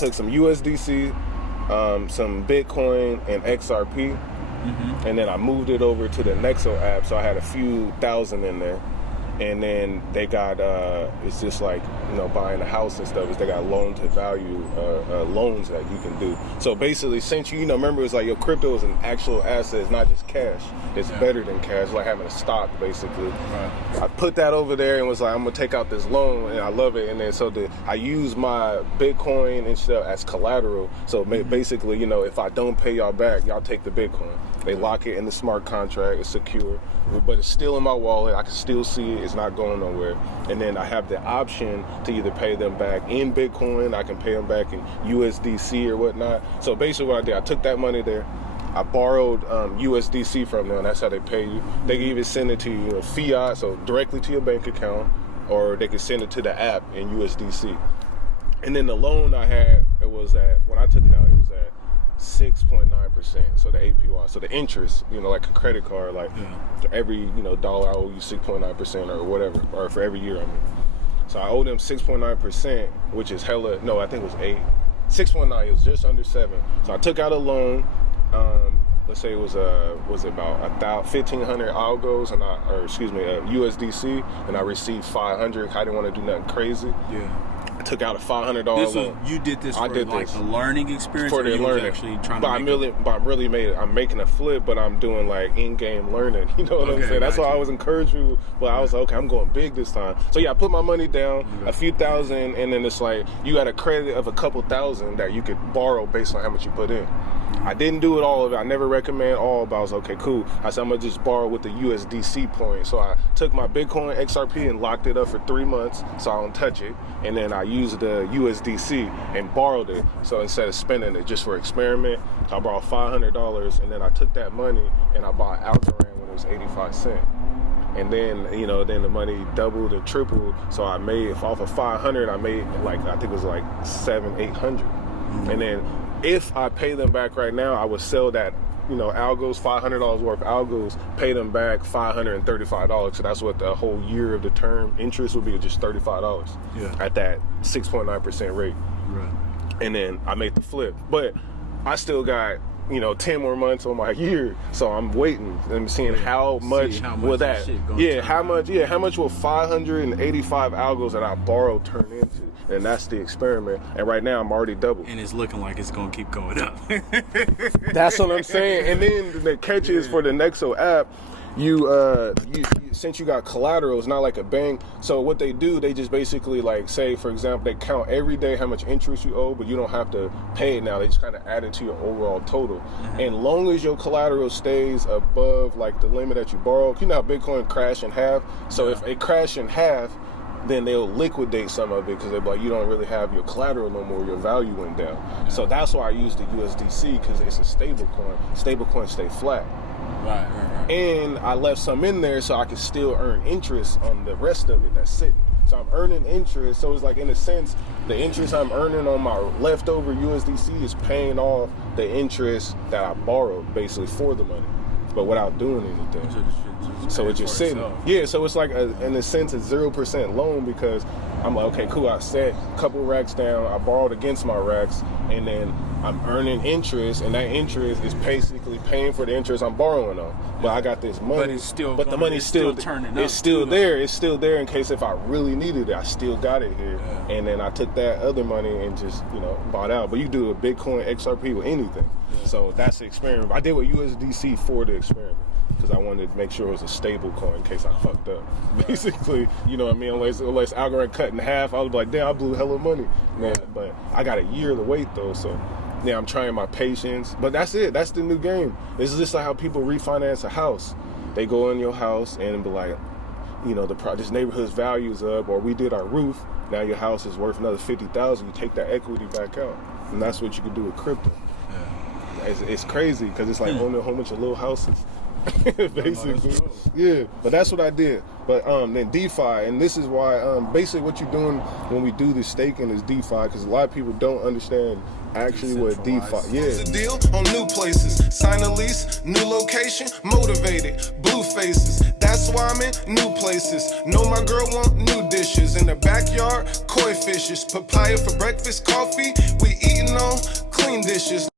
took some USDC, some Bitcoin, and XRP, and then I moved it over to the Nexo app, so I had a few thousand in there. And then they got, it's just like, buying a house and stuff, is they got loan to value loans that you can do. So basically, since remember, it's like your crypto is an actual asset, it's not just cash. It's better than cash, like having a stock, basically. Right. I put that over there and was like, I'm going to take out this loan, and I love it. And then I use my Bitcoin and stuff as collateral. So basically, if I don't pay y'all back, y'all take the Bitcoin. They lock it in the smart contract, it's secure, but it's still in my wallet. I can still see it, it's not going nowhere. And then I have the option to either pay them back in Bitcoin, I can pay them back in USDC or whatnot. So basically what I did, I took that money there, I borrowed USDC from them, that's how they pay you. They can even send it to you, fiat, so directly to your bank account, or they can send it to the app in USDC. And then the loan I had, when I took it out, it was at 6.9%, so the APY, so the interest, like a credit card, like every dollar I owe you 6.9% or whatever, or for every year, So I owe them 6.9%, which is hella. No, I think it was 6.9. It was just under 7. So I took out a loan. Let's say it was about 1,500 algos, USDC, and I received 500. I didn't want to do nothing crazy. Yeah. I took out a $500 loan. You did this for the learning experience, for the learning. Actually trying I'm making a flip, but I'm doing like in-game learning. You know what I'm saying? That's why I was encouraging people. But I was like, okay, I'm going big this time. So yeah, I put my money down, a few thousand, and then it's like you got a credit of a couple thousand that you could borrow based on how much you put in. I didn't do it all of it. I never recommend all, but I was okay, cool. I said I'm gonna just borrow with the USDC point. So I took my Bitcoin XRP and locked it up for 3 months, so I don't touch it. And then I used the USDC and borrowed it. So instead of spending it just for experiment, I borrowed $500, and then I took that money and I bought Algorand when it was 85 cents. And then, then the money doubled and tripled. So I made, off of 500, I made I think it was like 700-800. And then if I pay them back right now, I would sell that, algos, $500 worth of algos, pay them back $535. So that's what the whole year of the term interest would be, just $35 at that 6.9% rate. Right. And then I made the flip. But I still got, 10 more months on my year. So I'm waiting and seeing how much will that, how much will 585 algos that I borrowed turn into? And that's the experiment. And right now I'm already double. And it's looking like it's gonna keep going up. That's what I'm saying. And then the catch is for the Nexo app, you since you got collateral, it's not like a bank. So what they do, they just basically say, for example, they count every day how much interest you owe, but you don't have to pay it now. They just kind of add it to your overall total. And long as your collateral stays above the limit that you borrowed, how Bitcoin crashed in half. So if it crashed in half, then they'll liquidate some of it because they're like, you don't really have your collateral no more, your value went down. So that's why I use the USDC, because it's a stable coin. Stable coins stay flat. Right. And I left some in there so I can still earn interest on the rest of it that's sitting. So I'm earning interest. So it's like, in a sense, the interest I'm earning on my leftover USDC is paying off the interest that I borrowed basically for the money, but without doing anything. So it's just sitting. Yeah, so it's like, in a sense, a 0% loan, because I'm like, okay, cool, I set a couple racks down, I borrowed against my racks, and then I'm earning interest, and that interest is basically paying for the interest I'm borrowing on. But I got this money, but the money's still turning up. It's still there. It's still there in case if I really needed it, I still got it here. Yeah. And then I took that other money and just, bought out. But you do a Bitcoin XRP with anything. Yeah. So that's the experiment. I did with USDC for the experiment, because I wanted to make sure it was a stable coin in case I fucked up. Basically, you know what I mean? Unless Algorand cut in half, I was like, damn, I blew hella money. Man, but I got a year to wait though, so yeah, I'm trying my patience. But that's it. That's the new game. It's just like how people refinance a house. They go in your house and be like, this neighborhood's value is up, or we did our roof. Now your house is worth another $50,000. You take that equity back out, and that's what you can do with crypto. Yeah. It's crazy because it's like owning a whole bunch of little houses. Basically, yeah. But that's what I did. But then DeFi, and this is why basically what you're doing when we do this staking is DeFi, because a lot of people don't understand actually what DeFi. Yeah. It's a deal on new places. Sign a lease, new location, motivated, blue faces. That's why I'm in new places. Know my girl want new dishes in the backyard. Koi fishes, papaya for breakfast, coffee. We eat it's just